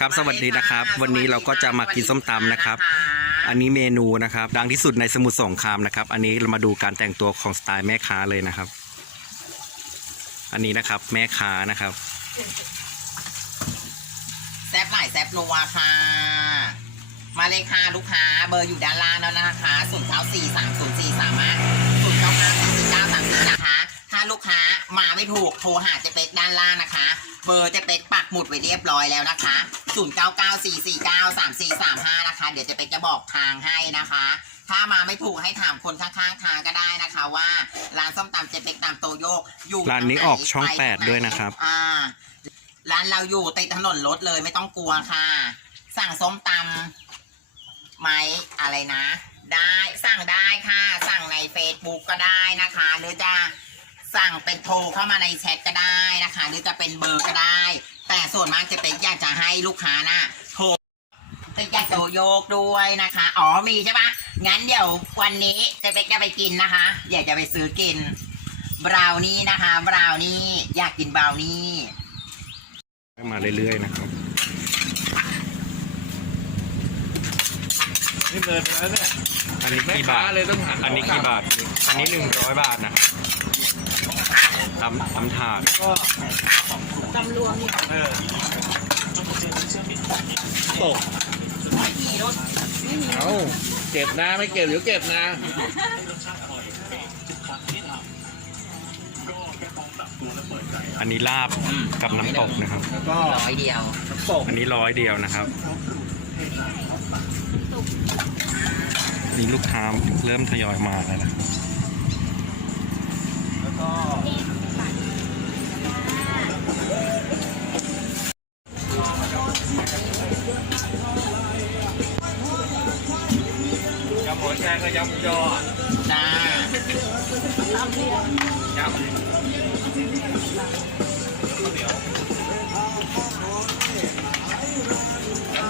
ครับสวัสดีนะครับ วันนี้เราก็จะมากินส้มตำนะครับ อันนี้เมนูนะครับ ดังที่สุดในสมุทรสงครามนะครับ อันนี้เรามาดูการแต่งตัวของสไตล์แม่ค้าเลยนะครับ อันนี้นะครับแม่ค้านะครับแซบหลายแซบนัวค่ะ มาเลยค่ะลูกค้า เบอร์อยู่ด้านล่างแล้วนะคะศูนย์เก้าสี่สามศูนย์สี่สามารถ ถ้าลูกค้ามาไม่ถูกโทรหาเจ๊เป็กด้านล่างนะคะ เบอร์เจ๊เป็กปักหมุดไว้เรียบร้อยแล้วนะคะศูนย์เก้าเก้าสี่สี่เก้าสามสี่สามห้านะคะ เดี๋ยวเจ๊เป็กจะบอกทางให้นะคะ ถ้ามาไม่ถูกให้ถามคนข้างๆทางก็ได้นะคะว่าร้านส้มตำเจ๊เป็กตามโตโยกอยู่ร้านนี้ออกช่องไปแปดทางไหนด้วยนะครับอ่าร้านเราอยู่ติดถนนรถเลยไม่ต้องกลัวค่ะ สั่งส้มตำไหมอะไรนะ ได้สั่งได้ค่ะ สั่งใน Facebook ก็ได้นะคะ หรือจะ สั่งเป็นโทรเข้ามาในแชทก็ได้นะคะ หรือจะเป็นเบอร์ก็ได้ แต่ส่วนมากจะเป็นอยากจะให้ลูกค้านะโทรติดยาโตโยกด้วยนะคะ อ๋อมีใช่ปะงั้นเดี๋ยววันนี้เจะไปจะไปกินนะคะ อยากจะไปซื้อกินบราวนี่นะคะบราวนี่อยากกินบราวนี่มาเรื่อยๆนะครับนี่เดินไปแล้วเนี่ยอันนี้แม่กี่ค้าบาท เลยต้องหันอันนี้กี่บาท อันนี้หนึ่งร้อยบาทนะครับ ตำตำถาดก็เออตกเอาเก็บนะไม่เก็บเดี๋ยวเก็บนะอันนี้ลาบกับน้ำตกนะครับ แล้วก็ร้อยเดียวน้ำตกอันนี้ร้อยเดียวนะครับ นี่ลูกค้าเริ่มทยอยมาแล้วนะแล้ว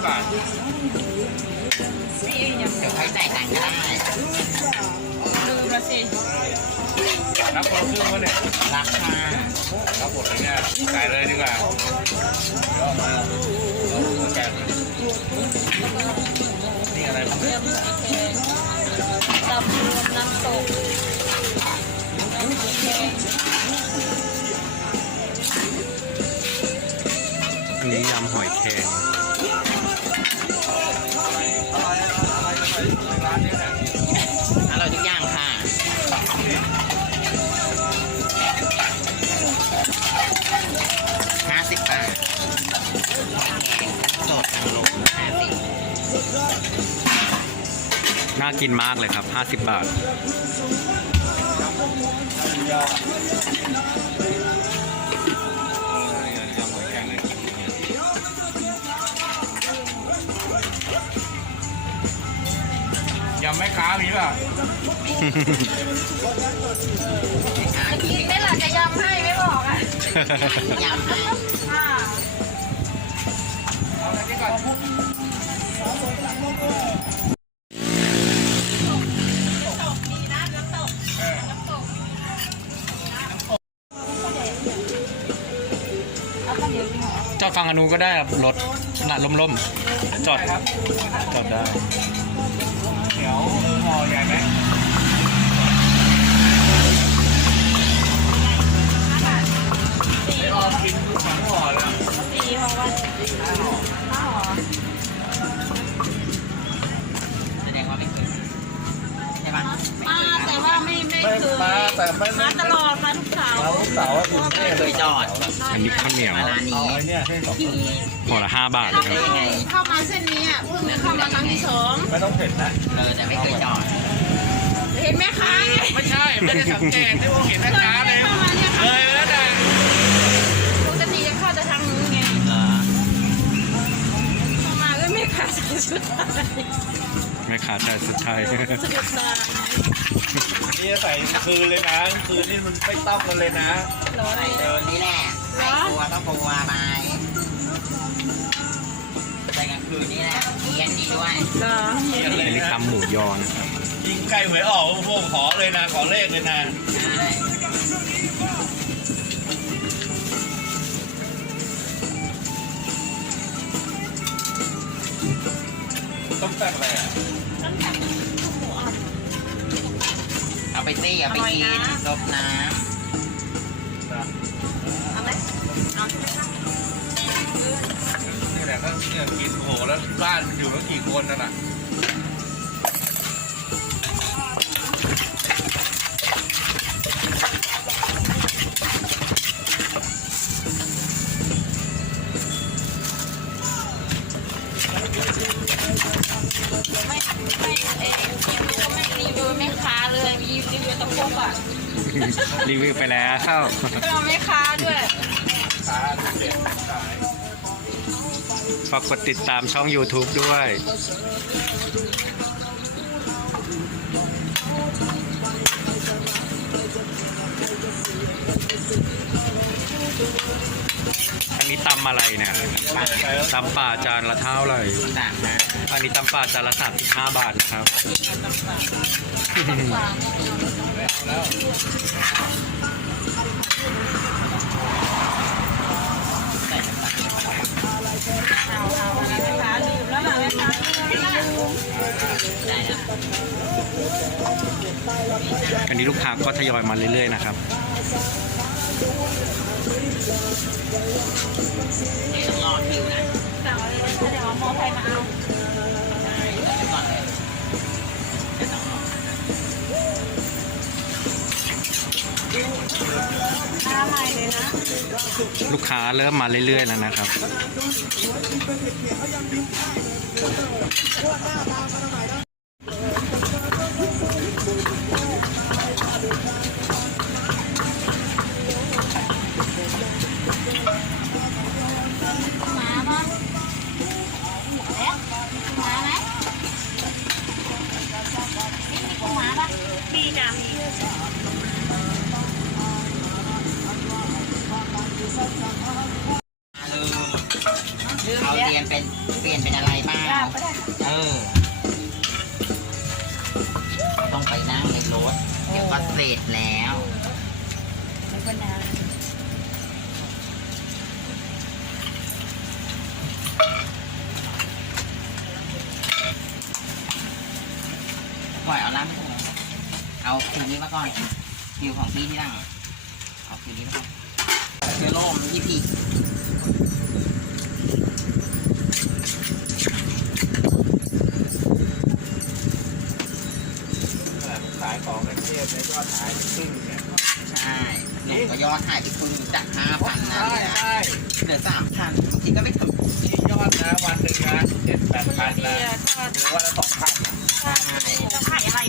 บาทเดี๋ยวใครจ่ายตังค์ก็ได้รับคนละครึ่งวะเนี่ยราคารับหมดเลยเนี่ยจ่ายเลยดีกว่าเดี๋ยวเอามาเอาหัวแกเลยนี่อะไรบ้างเนี่ยตำรวมน้ำตกอันนี้ยำหอยแครง อร่อยทุกอย่างค่ะห้าสิบบาทสดทางลงห้าสิน่ากินมากเลยครับ 50 บาท ยำแม่ค้ามีป่ะกินไม่หล่ะจะยำให้ไม่บอกอะยำให้อ่าจอดฟังอนูก็ได้ครับรถขนาดล่มๆจอดจอดได้เดี๋ยวห่อใหญ่ไหมไม่ออกกิน อันนี้ข้าวเหนียวมาร้านเอานี้ไอ้เนี่ยให้สองขี่ห่อละ5บาทเข้าเลยครับมาเข้ามาเส้นนี้อะเพิ่งเข้ามาครั้งที่สองไม่ต้องเผ็ดนะเออแต่ไม่เคยจอดเห็นไหมคะไงไม่ใช่ไม่ได้สังเกตที่ว่าเห็นแม่ค้าเลยเข้ามาเนี่ยเลค่ะยแล้วนะปกติจะเข้าแต่ทางนู้นไงเออเข้ามาก็ไม่ขาดใส่ชุดไทย แม่ค้าแต่สุดท้ายสะดุดตานี่ใส่คืนเลยนะคืนนี่มันไม่ต้องกันเลยนะร้อยใส่เดินนี่แหละใส่ตัวก็กลัวไปใส่กลางคืนนี่แหละเพี้ยนดีด้วยเหรอเขียนเลอัยนนี้นะตำหมูยอนะครับยิงไก่หวยออกพวกขอเลยนะขอเลขเลยนะ แบบอะไรอะเอาไปซี่เอาไปกินซดน้เอาไหมเอาใช่ไหมคะนี่แหละก็เนี่ยกินโอ้โหแล้วบ้านอยู่แล้วกี่คนนั่นน่ะ รีวิวไปแล้วเราแม่ค้าด้วยตาเด็ดขายฝากกดติดตามช่อง YouTube ด้วย อันนี้ตำอะไรเนี่ยำปลาตำป่าจานละเท่าไหร่ต่างนะอันนี้ตำป่าจานละ35บาทนะครับใส่น้ำตาลเอาเอาแม่ค้าลืมแล้วล่ะแม่ค้าลืมแล้วล่ะ อันนี้ลูกค้าก็ทยอยมาเรื่อยๆนะครับ รอคิวนะสั่งอะไรนะเดี๋ยวมอไซค์มาเอาาใหม่เลยนะลูกค้าเริ่มมาเรื่อยๆแล้วนะครับ วก็เสร็จแล้วไม่ก็นานปล่อยเอาร้านไม่ถูกเอาคิวนี้มาก่อนคิวของพี่ที่นั่ง เอาคิวนี้มาก่อนเชื้อโรคมันยี่พี่ ขายของในเทพเนี่ยยอดขายเป็นครึ่งเนี่ย ใช่ หนูก็ยอดหายไปครึ่งจากห้าพันนะใช่ใช่เหลือสามพันบางทีก็ไม่ถึงที่ยอดนะวันหนึ่งนะเจ็ดแปดคุณพันดีนะอะทอดหรือว่าละสองพันนะใช่จะขายอะไร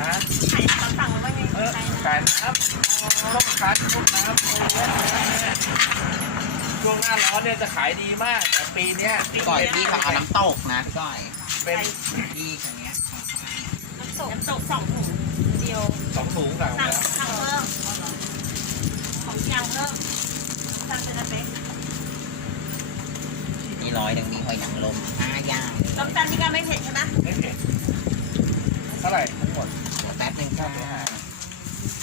ฮะขายตามสั่งแล้วไม่มีเออใครขายน้ำต้องขายพวกน้ำช่วงหน้าร้อนเนี่ยจะขายดีมาก แต่ปีเนี้ยพี่ก้อยพี่เขาเอาน้ำตกนะพี่ก้อยเป็นพี่คนเนี้ยของเขาให้น้ำตกน้ำตกสองถุงเดียวสองถุงสั่งสั่งแล้วสั่งเพิ่มของ ยางเพิ่มสั่งเป็นอะไรนี่ร้อยหนึ่งมีหอยนางรมห้าอย่างต้มตำนี่ก็ไม่เผ็ดใช่ไหมไม่เผ็ดเท่าไหร่ทั้งหมดเดี๋ยวแป๊บหนึงค่ะ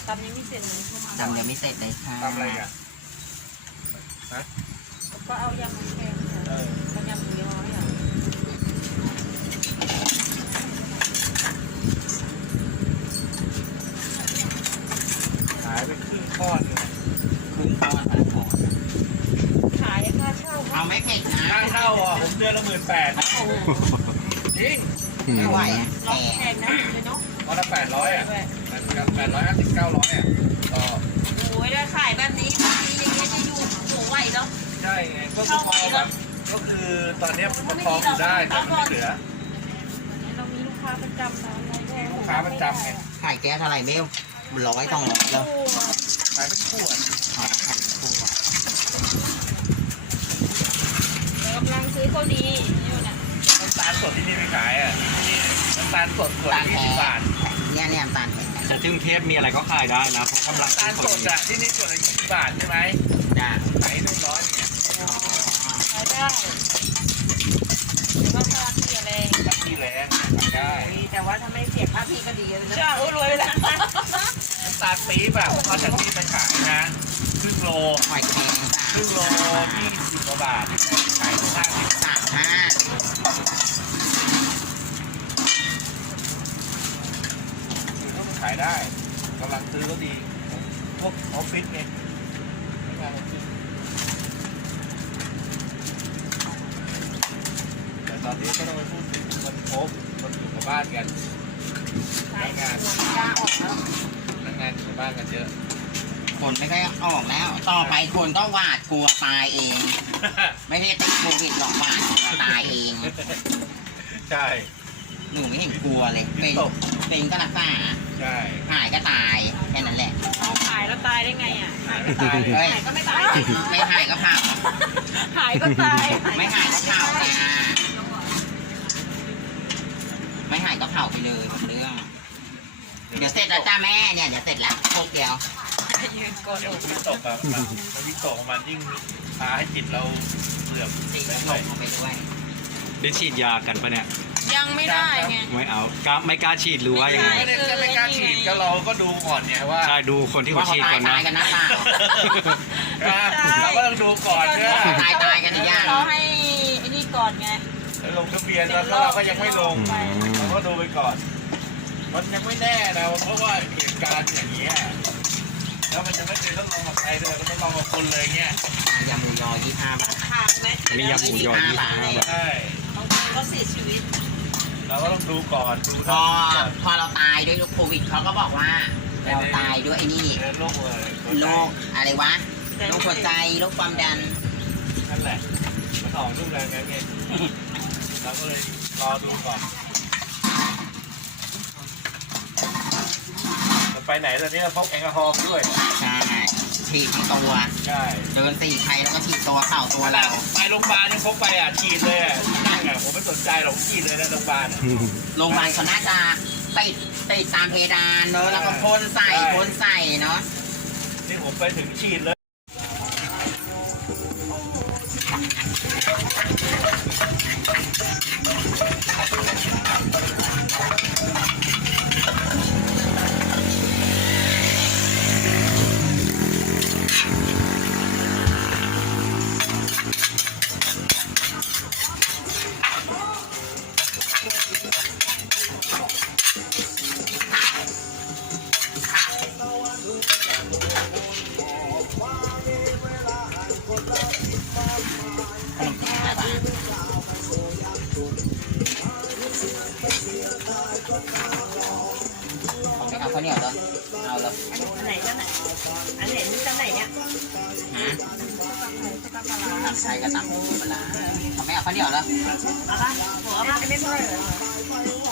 ตำยังไม่เสร็จเลยจำยังไม่เสร็จเลยค่ะ ทำอะไรอะ ก็เอายำมันแกงค่ะเออ ก็ยำหมูย้อยอะ ขายไปครึ่งก้อนเนี่ย ครึ่งก้อนพันหก ขายค่าเช่า เอาไม่เผ็ดนะ ค่าเช่าอะผมเดือนละหมื่น แปดนะจริงไม่ไหวอะลแพองงแพงนะเลยเนาะวันละแปดร้อยอะแปดร้อยห้าสิบเก้าร้อยอะก็โอ้ยได้ขายแบบนี้บางทียังไงจะอยู่สูงไหวเนาะใช่ไงก็พอแบบก็คือตอนเนี้ยมันประคองอยู่ได้แต่มันไม่เหลือเรามีลูกค้าประจำนะอะไรก็ลูกค้าประจำไงขายแก้วเท่าไหร่เมลร้อยต้องร้อยแล้วขายเป็นขวด ขอขายคู่อะ กำลังซื้ อเขาดีอยู่น่ะน้ำตาลสดที่นี่ไม่ขายอะที่นี่น้ำตาลสดขวดละยี่สิบบาทเนี่ยเนี่ยน้ำตาลแข็งนะแต่ที่กรุงเทพมีอะไรก็ขายได้นะเพราะกำลังน้ำตาลสดอะที่นี่ขวดละยี่สิบบาทใช่ไหมจ้าขายหนึ่งร้อยเนี่ยอ๋อขายได้หรือว่าค่าที่อะไรราคาแรงขายได้ดีแต่ว่าถ้าไม่เสียค่าพี่ก็ดีเลยนะใช่โอ้รวยแล้วน้ำตาลปี๊บแบบเอาจากที่ไปขายนะครึ่งโลหอยแครงจ้าครึ่งโลยี่สิบ กว่าบาทขายได้างสามห้าคือต้องขายได้กำลังซื้อก็ดีพวกออฟฟิศไงงานออฟฟิศแต่ตอนนี้ก็ต้องไปพูดถึงคนพบคนอยู่กับบ้านกัน คนไม่ค่อยออกแล้ว ต่อไปคนก็หวาดกลัวตายเอง ไม่ได้ติดโควิดหรอกหวาดกลัวตายเอง ใช่ หนูไม่เห็นกลัวเลยเป็นเป็นก็รักษาใช่หายก็ตายแค่นั้นแหละเอาหายแล้วตายได้ไงอะหายไม่ตายเลยเฮ้ยหายก็ไม่ตายไม่หายก็เผาหายก็ตาย ไม่หายก็เผาจ้าไม่หายก็เผาไปเลยหมดเรื่อง เดี๋ยวเสร็จแล้วจ้าแม่เนี่ยเดี๋ยวเสร็จแล้วพวกเดียว ยืนกดเดี๋ยววิตกอะมันมันวิตกมันยิ่งพาให้จิตเราเสื่อมสีไปก็ด้ลวยงลงไปด้วยได้ฉีดยากันปะเนี่ย ยังไม่ได้ไง ไม่เอากล้าไม่กล้าฉีดหรือว่ายังไงไม่ได้จะไม่กล้าฉีดก็เราก็ดูก่อนเนี่ยว่าใช่ดูคนที่เขาว่าเขาฉีดตายก่อนตานะ ยกันนะเปล่าเราก็ต้องดูก่อนเนี่ยตายตายกันหรือยังเราให้ไอ้นี่ก่อนไงลงทะเบียนแล้วเราก็ยังไม่ลงอืมเราก็ดูไปก่อน มันยังไม่แน่นะเพราะว่าเหตุการณ์อย่างเงี้ย แล้วมันจะไม่เคยต้องลองกับใครเลยมันต้องลองกับคนเลยเงี้ยยาหมูยอยี่ห้าบาทขาดไหมอันนี้ยาหมูยอยี่สิบห้าบาท ใช่บางคนก็เสียชีวิตเราก็ต้องดูก่อนดูพอพอเราตายด้วยโควิดเขาก็บอกว่า เราตายด้วยไอ้นี่เดินโรคเลยโรคอะไรวะโรคหัวใจโรคความดัน นั่นแหละมันออกรูปแรงไงเงี้ยเราก็เลยรอดูก่อนจะ ไปไหนตอนนี้เราพกแอลกอฮอล์ไปด้วย ใช่ฉีดทั้งตัวใช่เดินสี่ใครแล้วก็ฉีดตัวเข่าตัวเราไปโรงพยาบาลยังพกไปอะฉีดเลยอะนั่งอะผมไม่สนใจหรอกฉีดเลยนะโรงพยาบาลอะโรงพยาบาลเขาน่าจะติดติดตามเพดานเนอะแล้วก็พ่นใส่พ่นใส่เนาะนี่ผมไปถึงฉีดเลย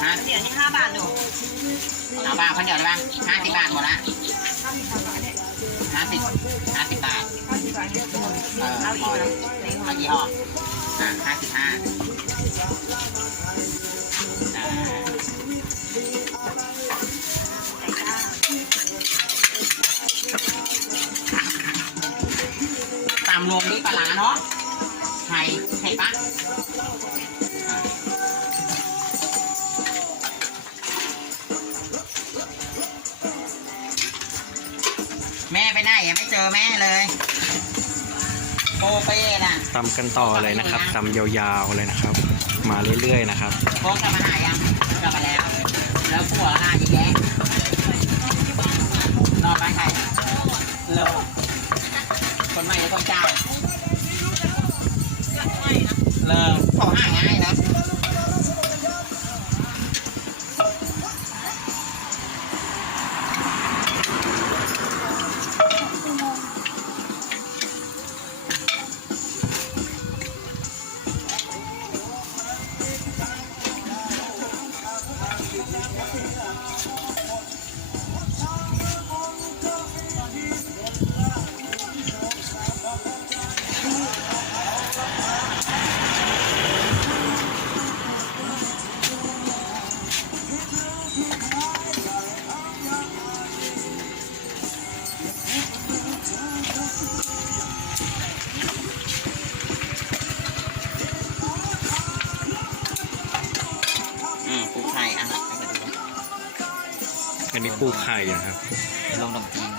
ฮะเดี๋ยวนี้ห้าบาทหนูเอาบ้างข้าวเหนียวได้บ้างห้าสิบบาทหมดละห้าสิบห้าสิบบาทเออเอาอีกแล้วเอายี่ห้ออ่าห้าสิบห้าตามรวมด้วยปลาร้าเนาะไข่ไข่ปะ แม่ไปไหนยังไม่เจอแม่เลยโปเป้น่ะตำกันต่อเลยนะครับตำยาวๆเลยนะครับ มาเรื่อยๆนะครับโป๊กกลับมาหายังกลับมาแล้ว แล้วผัวหาอีกแยะนอนบ้านใครเลิกคนใหม่หรือคนเก่าเลิกเขาหาง่ายนะ นี้ปูไข่นะครับลองลองกิน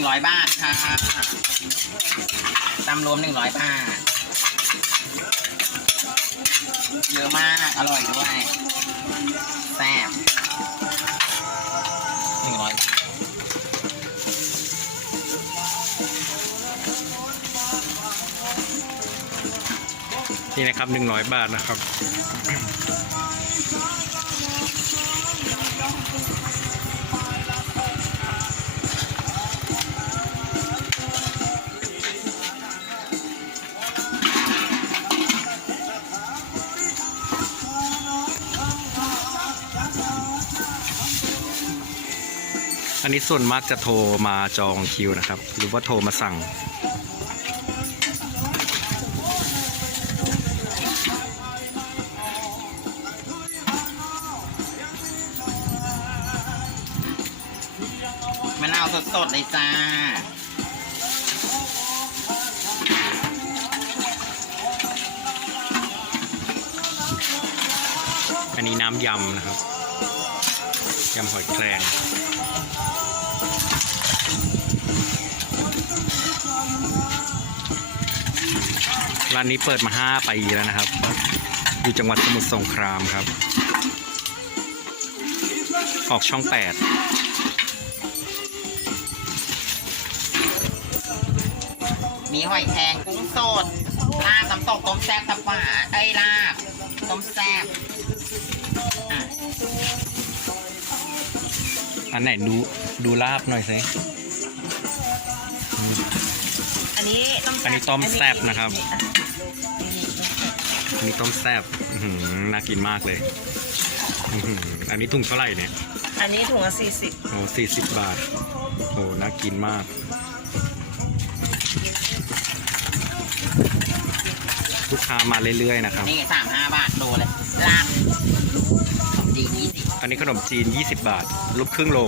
งร้อยบาทค่ะตำรวมหนึ่งร้อยบาท เยอะมาก อร่อยด้วย แซ่บหนึ่งร้อยบาทนี่นะครับหนึ่งร้อยบาทนะครับ อันนี้ส่วนมากจะโทรมาจองคิวนะครับ หรือว่าโทรมาสั่ง มะนาวสดๆเลยจ้า อันนี้น้ำยำนะครับ ยำหอยแครง ร้านนี้เปิดมา 5 ปีแล้วนะครับ อยู่จังหวัดสมุทรสงครามครับ ออกช่อง 8มีหอยแครงกุ้งสดลาบน้ำตกต้มแซ่บตับหวานเอ้ยลาบต้มแซ่บอะอันไหนดูดูลาบหน่อยสิ อันนี้ต้มอันนี้ต้มแซ่บนะครับ อันนี้ต้มแซ่บอื้อหือน่ากินมากเลยอื้อหืออันนี้ถุงเท่าไหร่เนี่ย อันนี้ถุงละสี่สิบโอ้สี่สิบบาท โอ้น่ากินมาก ลูกค้ามาเรื่อยๆนะครับ นี่สามห้าบาทโลเลยลาบดียี่สิบอันนี้ขนมจีน 20 บาท ลูกครึ่งโล